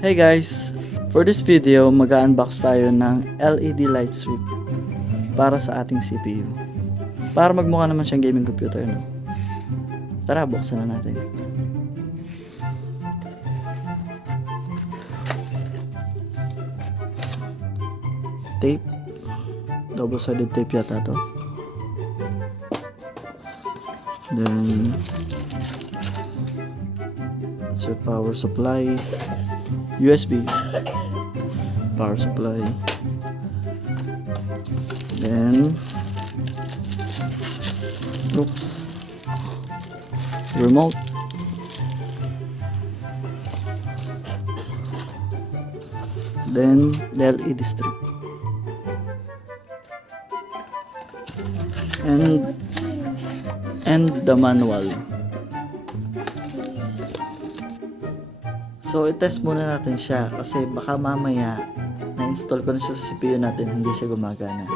Hey guys! For this video, mag-unbox tayo ng LED light strip para sa ating CPU. Para magmukha naman siyang gaming computer, no? Tara, buksan na natin. Tape. Double-sided tape yata to. Then, it's your power supply. USB power supply, then remote, then the LED strip, and the manual. So, i-test muna natin siya kasi baka mamaya na-install ko na siya sa CPU natin, hindi siya gumagana.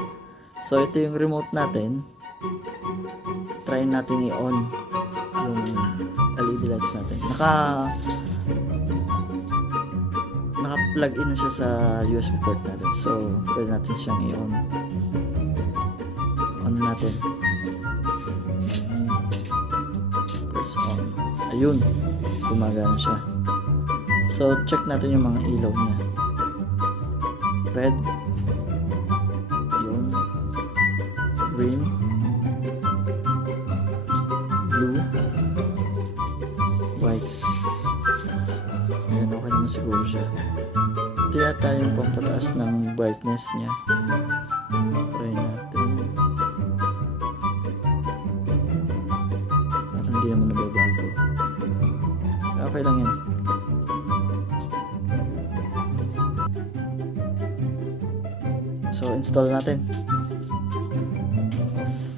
So, ito yung remote natin. Try natin i-on yung LED lights natin. Naka-plug in na siya sa USB port natin. So, pwede natin siyang i-on. On natin. Press on. Ayun. Gumagana siya. So, check natin yung mga ilaw niya. Red. Yun. Green. Blue. White. Ayan, okay naman siguro siya. Ito yata yung pampataas ng brightness niya. Try natin. Parang hindi naman nababago. Okay lang yan. So, install natin. Off.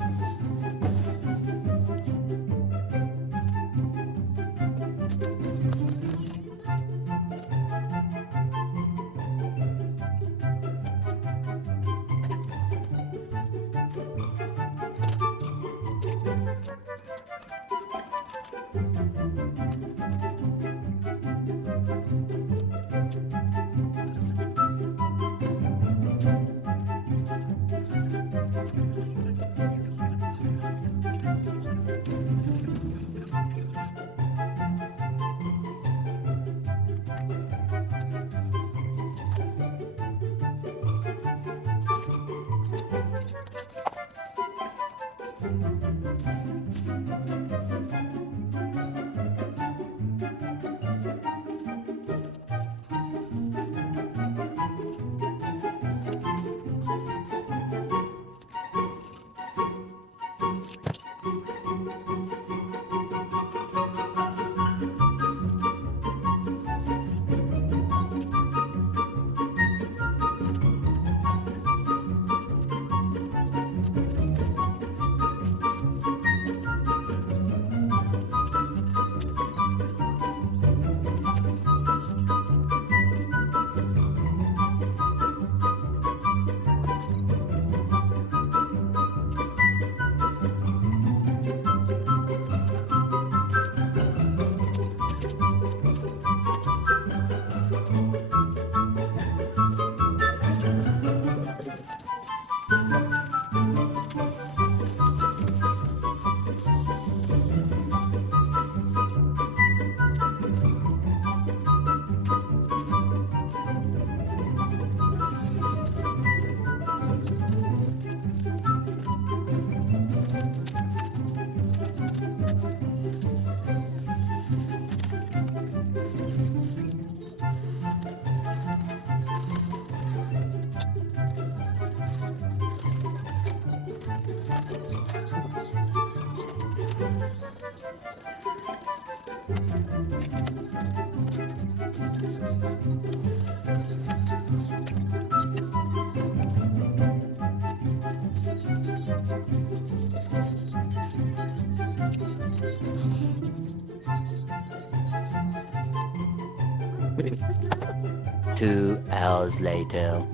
Two hours later.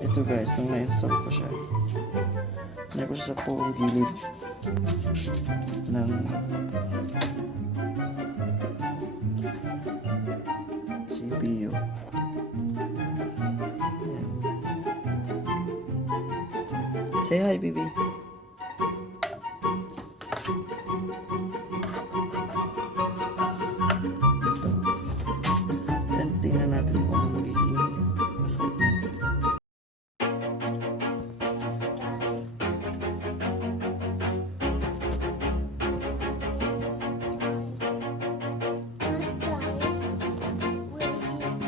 Ito guys, nung na-install ko siya, nilagay ko siya sa purong gilid ng CPU. Say hi, baby. Ito. Then, tingnan natin kung ano magiging result niya.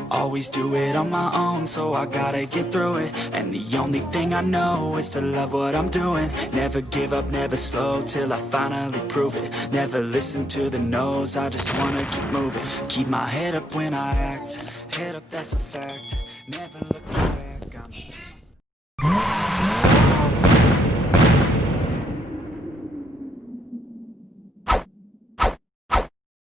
Always do it on my own, so I gotta get through it. And the only thing I know is to love what I'm doing. Never give up, never slow, till I finally prove it. Never listen to the no's, I just wanna keep moving. Keep my head up when I act, head up, that's a fact. Never look back, I'm